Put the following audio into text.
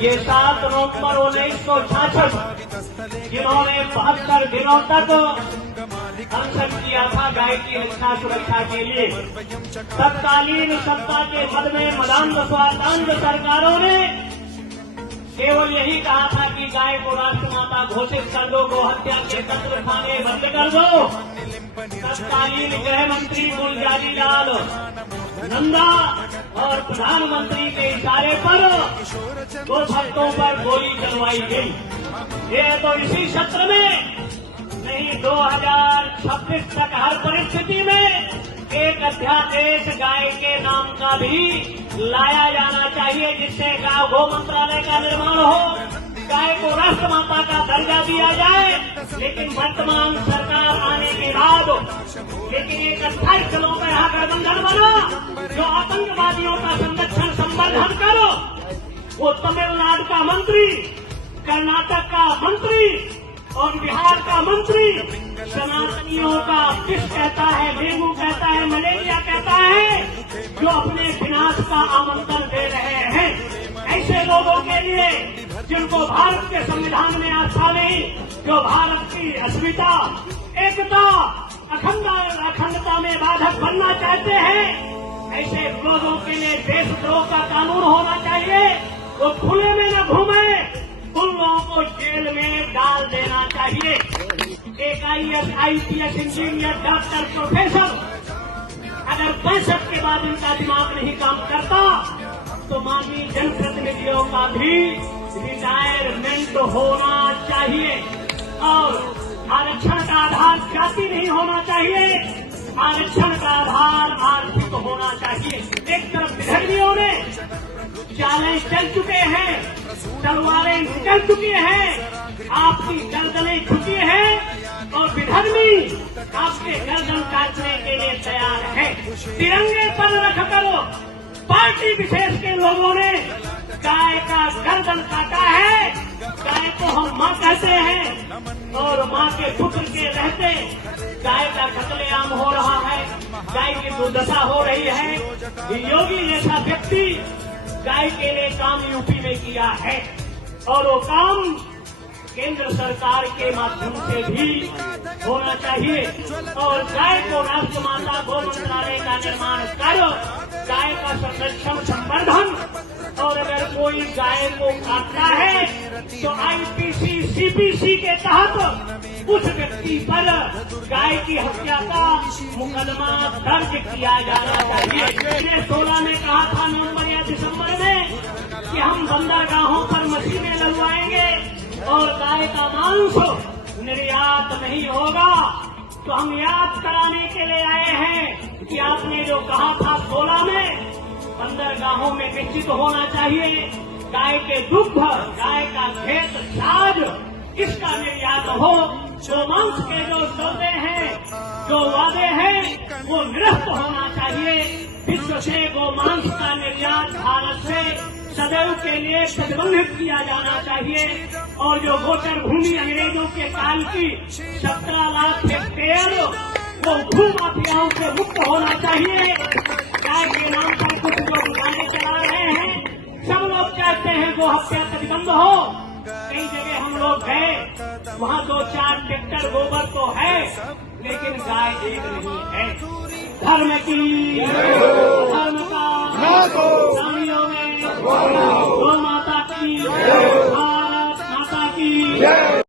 ये 7 नवंबर 1966 जिन्होंने 72 दिनों तक अनशन किया था गाय की रक्षा सुरक्षा के लिए, तत्कालीन सत्ता के पद में मदान्ध स्वातंत्र सरकारों ने केवल यही कहा था कि गाय को राष्ट्रमाता घोषित कर दो, गो हत्या के कत्ल खाने बंद कर दो। तत्कालीन गृह मंत्री गुलजारी लाल नंदा और प्रधानमंत्री के इशारे पर दो भक्तों पर गोली चलवाई गई। ये तो इसी सत्र में नहीं, 2026 तक हर परिस्थिति में एक अध्यादेश गाय के नाम का भी लाया जाना चाहिए, जिससे गौ मंत्रालय का निर्माण हो, गाय को राष्ट्रमाता का दर्जा दिया जाए। लेकिन वर्तमान सरकार आने के बाद लेकिन एक अस्थायी स्थलों पर यहाँ गठबंधन बना जो आतंकवादियों का संरक्षण संवर्धन करो। वो तमिलनाडु का मंत्री, कर्नाटक का मंत्री और बिहार का मंत्री सनातनियों का विष कहता है, डेंगू कहता है, मलेरिया कहता है, जो अपने विनाश का आमंत्रण दे रहे हैं। ऐसे लोगों के लिए जिनको भारत के संविधान में आस्था नहीं, जो भारत की अस्मिता, एकता, अखंडता में बाधक बनना चाहते हैं, ऐसे लोगों के लिए देशद्रोह का कानून होना चाहिए। वो खुले में न घूमे, उन लोगों को जेल में डाल देना चाहिए। एक IAS, IPS, engineer, doctor, professor अगर 65 के बाद इनका दिमाग नहीं काम करता तो माननीय जनप्रतिनिधियों का भी रिटायरमेंट होना चाहिए। और आरक्षण का आधार जाति नहीं होना चाहिए, आरक्षण का आधार आर्थिक होना चाहिए। एक तरफ विधर्मियों ने चालें चल चुके हैं, तलवारें निकल चुकी हैं, आपकी गर्दनें झुकी हैं और विधर्मी आपके गर्दन काटने के लिए तैयार है। तिरंगे पर रख करो पार्टी विशेष के लोगों ने गाय का गर्दन काटा है। गाय को हम माँ कहते हैं और माँ के पुत्र के रहते गाय का कत्लेआम हो रहा है, गाय की दुर्दशा हो रही है। योगी जैसा व्यक्ति गाय के लिए काम यूपी में किया है और वो काम केंद्र सरकार के माध्यम से भी होना चाहिए। और गाय को राष्ट्रमाता गौ मंत्रालय का निर्माण कर गाय का संरक्षण संवर्धन, और अगर कोई गाय को काटता है तो IPC, CPC के तहत उस व्यक्ति पर गाय की हत्या का मुकदमा दर्ज किया जाना चाहिए। 2016 में कहा था नवंबर या दिसंबर में कि हम बंदरगाहों पर मशीनें लगवाएंगे और गाय का मांस निर्यात नहीं होगा। तो हम याद कराने के लिए आए हैं कि आपने जो कहा था 16 में बंदरगाहों में निश्चित होना चाहिए गाय के दुग्ध, गाय का खेत, छाछ, इसका निर्यात हो। जो मांस के जो सौदे हैं, जो वादे हैं, वो निरस्त होना चाहिए। विश्व से गो मांस का निर्यात भारत से सदैव के लिए प्रतिबंधित किया जाना चाहिए। और जो गोचर भूमि अंग्रेजों के काल की 17 लाख हेक्टेयर वो भू माफियाओं से मुक्त होना चाहिए। गाय के नाम पर कुछ लोग दुकानें चला रहे हैं, सब लोग चाहते हैं गो हत्या प्रतिबंध हो। कई जगह हम लोग गए, वहाँ 2-4 ट्रैक्टर गोबर तो है, लेकिन गाय एक नहीं है। धर्म की, धर्म का, में